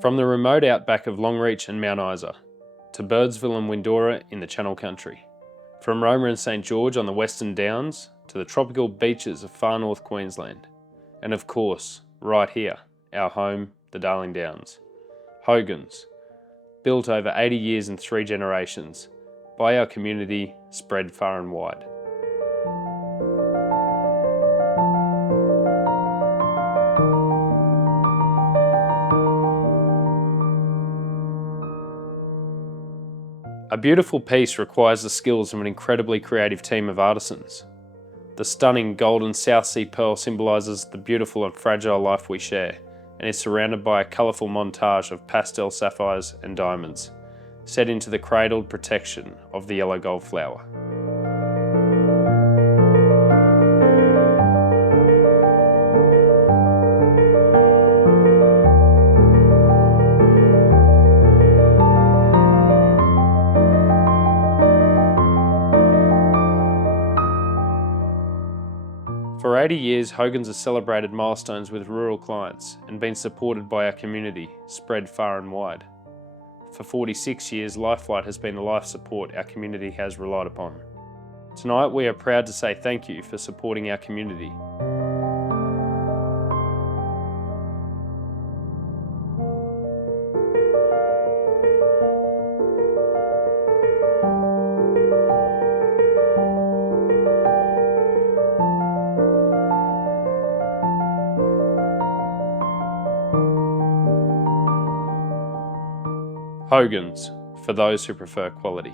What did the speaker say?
From the remote outback of Longreach and Mount Isa, to Birdsville and Windora in the Channel Country. From Roma and St George on the Western Downs to the tropical beaches of far north Queensland. And of course, right here, our home, the Darling Downs. Hogans, built over 80 years and 3 generations, by our community, spread far and wide. A beautiful piece requires the skills of an incredibly creative team of artisans. The stunning golden South Sea pearl symbolises the beautiful and fragile life we share, and is surrounded by a colourful montage of pastel sapphires and diamonds, set into the cradled protection of the yellow gold flower. For 80 years, Hogans has celebrated milestones with rural clients and been supported by our community, spread far and wide. For 46 years, LifeFlight has been the life support our community has relied upon. Tonight, we are proud to say thank you for supporting our community. Hogans, for those who prefer quality.